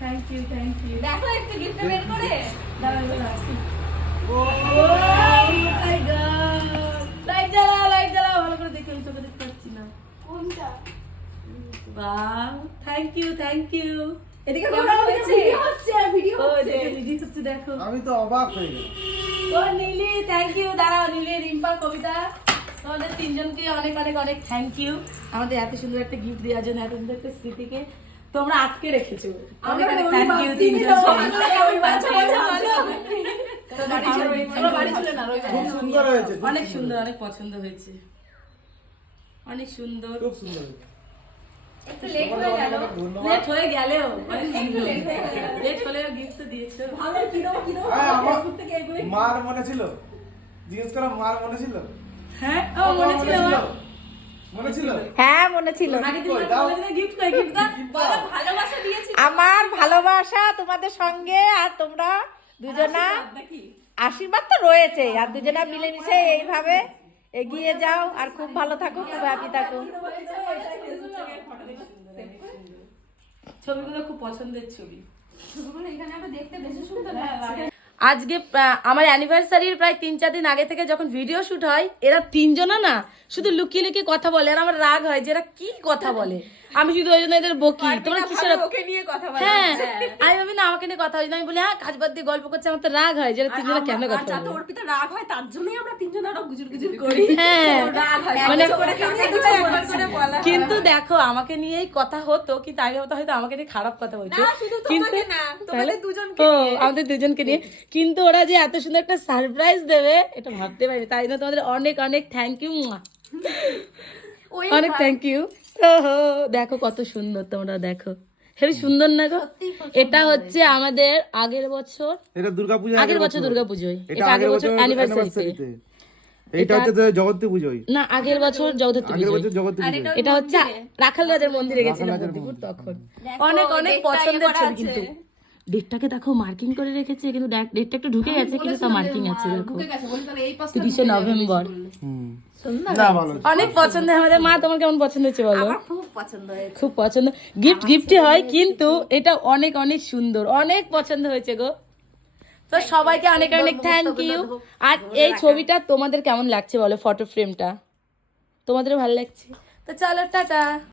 Thank you দেখো একটু gift বের করে লাইট জ্বালা ভালো করে দেখে আমি চোখে দেখতে পাচ্ছি না কোনটা। বাহ থ্যাংক ইউ এদিকে ভিডিও হচ্ছে দেখো। আমি তো অবাক হয়ে গেছি। ও নীলি থ্যাংক ইউ। দাঁড়াও নীলি, রিম্পা, কবিতা, তোমাদের তিনজনকে অনেক অনেক অনেক থ্যাংক ইউ আমাদের এত সুন্দর একটা গিফট দেওয়ার জন্য, এত সুন্দর একটা স্মৃতিকে তোমরা আটকে রেখেছো। অনেক অনেক থ্যাংক ইউ তিনজন। খুব সুন্দর হয়েছে, অনেক সুন্দর, অনেক পছন্দ হয়েছে, অনেক সুন্দর। খুব সুন্দর। একটু লেট হয়ে গেলেও লেট হলেও গিফট দিয়েছো। মার মনে ছিল, জিজ্ঞেস করো মার মনে ছিল। হ্যাঁ ও মনে ছিল, মনে ছিল। হ্যাঁ মনে ছিল। আমার ভালোবাসা তোমাদের সঙ্গে, আর তোমরা দুজনা আশীর্বাদ তো রয়েছে, আর দুজনা মিলেমিশে এইভাবে এগিয়ে যাও, আর খুব ভালো থাকো, খুব হ্যাপি থাকো। ছবিগুলো খুব পছন্দের ছবি। এখানে আমরা দেখতে বেশি সুন্দর লাগছে। আজকে আমার অ্যানিভার্সারির প্রায় 3-4 দিন আগে থেকে যখন ভিডিও শুট হয়, এরা তিনজনা না শুধু লুকিয়ে লুকিয়ে কথা বলে, আর আমার রাগ হয় যে এরা কি কথা বলে। আমি শুধু ওই জন্য এদের বকি, তোমরা কিসের ওকে নিয়ে কথা বলে। হ্যাঁ আমি ভাবি না আমাকে নিয়ে কথা হয়, আমি বলি হ্যাঁ কাজ বাদ দিয়ে গল্প করছে, আমার তো রাগ হয় যে এরা তিনজনা কেন কথা বলে। অর্পিতা রাগ হয় তার জন্যই আমরা তিনজন আরো গুজুর গুজুর করি। হ্যাঁ মানে কিন্তু কিন্তু দেখো আমাকে নিয়েই কথা হতো, কিন্তু আগে হয়তো আমাকে নিয়ে খারাপ কথা বলছে, কিন্তু আমাদের দুজনকে নিয়ে। কিন্তু ওরা যে এত সুন্দর একটা সারপ্রাইজ দেবে এটা ভাবতে পারিনি, তাই জন্য তোমাদের অনেক অনেক থ্যাংক ইউ, অনেক থ্যাংক ইউ। দেখো কত সুন্দর, তোমরা দেখো হেবি সুন্দর না গো। এটা হচ্ছে আমাদের আগের বছর, এটা দুর্গাপূজা, আগের বছর দুর্গাপূজোয়, এটা আগের বছর অ্যানিভার্সারিতে, এটা হচ্ছে জগদ্ধাত্রী পূজোয় না আগের বছর জগদ্ধাত্রী পূজোয়, এটা হচ্ছে রাখালরাজের মন্দিরে গেছিলাম তখন। অনেক অনেক পছন্দের ছবি, কিন্তু ডেটটাকে দেখো মার্কিং করে রেখেছে, কিন্তু ডেটটা একটু ঢুকে গেছে, কিন্তু তা মার্কিং আছে দেখো 30শে নভেম্বর। অনেক পছন্দ আমাদের। মা তোমার কেমন পছন্দ হচ্ছে বলো? খুব পছন্দ হয়েছে, খুব পছন্দ। গিফটই হয়, কিন্তু এটা অনেক অনেক সুন্দর, অনেক পছন্দ হয়েছে গো। তো সবাইকে অনেক অনেক থ্যাংক ইউ। আর এই ছবিটা তোমাদের কেমন লাগছে বলো? ফটো ফ্রেমটা তোমাদেরও ভালো লাগছে? তো চলো টাটা।